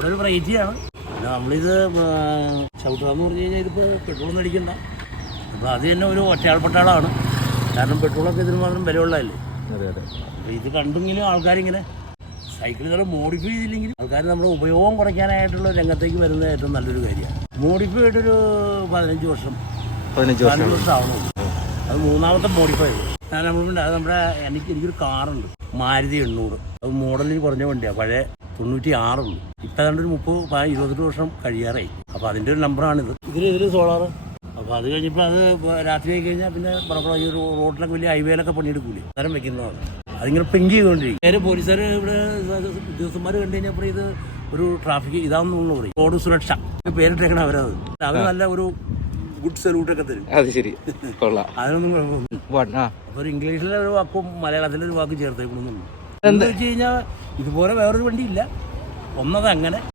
നമ്മുടെ ഒരു വെറൈറ്റിയാണ് പിന്നെ നമ്മളിത് ചവിട്ടുകയെന്ന് പറഞ്ഞു കഴിഞ്ഞാൽ ഇതിപ്പോൾ പെട്രോളൊന്നും അടിക്കണ്ട. അപ്പോൾ അത് തന്നെ ഒരു ഒറ്റയാൾപ്പെട്ടാളാണ്. കാരണം പെട്രോളൊക്കെ ഇതിന് മാത്രം വിലയുള്ളതല്ലേ അതെ അതെ. ഇത് കണ്ടെങ്കിലും ആൾക്കാരിങ്ങനെ സൈക്കിൾ ഇതുപോലെ മോഡിഫൈ ചെയ്തില്ലെങ്കിൽ ആൾക്കാർ നമ്മുടെ ഉപയോഗം കുറയ്ക്കാനായിട്ടുള്ള രംഗത്തേക്ക് വരുന്നത് ഏറ്റവും നല്ലൊരു കാര്യമാണ്. മോഡിഫൈ ആയിട്ടൊരു പതിനഞ്ച് വർഷം. പതിനഞ്ച് വർഷം പതിനഞ്ച് വർഷം. അത് മൂന്നാമത്തെ മോഡിഫൈ ഞാൻ നമ്മൾ നമ്മുടെ എനിക്ക് എനിക്കൊരു കാറുണ്ട് മാരുതി എണ്ണൂറ്. അത് മോഡലിൽ കുറഞ്ഞ വണ്ടിയാണ് പഴയ തൊണ്ണൂറ്റി ആറുള്ളൂ ഇപ്പം കണ്ടൊരു മുപ്പത് പ- ഇരുപത്തെട്ട് വർഷം കഴിയാറായി. അപ്പോൾ അതിന്റെ ഒരു നമ്പറാണിത്. ഇതിൽ ഇതിൽ സോളാറ്? അപ്പോൾ അത് കഴിഞ്ഞപ്പോൾ അത് രാത്രി ആയി കഴിഞ്ഞാൽ പിന്നെ ഈ റോഡിലൊക്കെ വലിയ ഹൈവേയിലൊക്കെ പണിയെടുക്കൂലേ? തരം വെക്കുന്നതാണ്. അതിങ്ങനെ പെങ്കി ചെയ്തുകൊണ്ടിരിക്കും നേരെ പോലീസുകാർ ഇവിടെ ഉദ്യോഗസ്ഥന്മാർ കണ്ടു കഴിഞ്ഞപ്പോൾ ഇത് ഒരു ട്രാഫിക് ഇതാണെന്നുള്ള പറയും. റോഡ് സുരക്ഷ. പേരിട്ടേക്കണം അവരത്. അവർ നല്ല ഒരു ഗുഡ് സല്യൂട്ടൊക്കെ തരും. അത് ശരി. കൊള്ളാം. അതിനൊന്നും കുഴപ്പമൊന്നും അപ്പോൾ ഒരു ഇംഗ്ലീഷിലെ ഒരു വാക്കും മലയാളത്തിലെ ഒരു വാക്ക് ചേർത്തേക്കണമെന്നുണ്ട് എന്താ വെച്ച് കഴിഞ്ഞാൽ ഇതുപോലെ വേറൊരു വണ്ടി ഇല്ല ഒന്നത് അങ്ങനെ.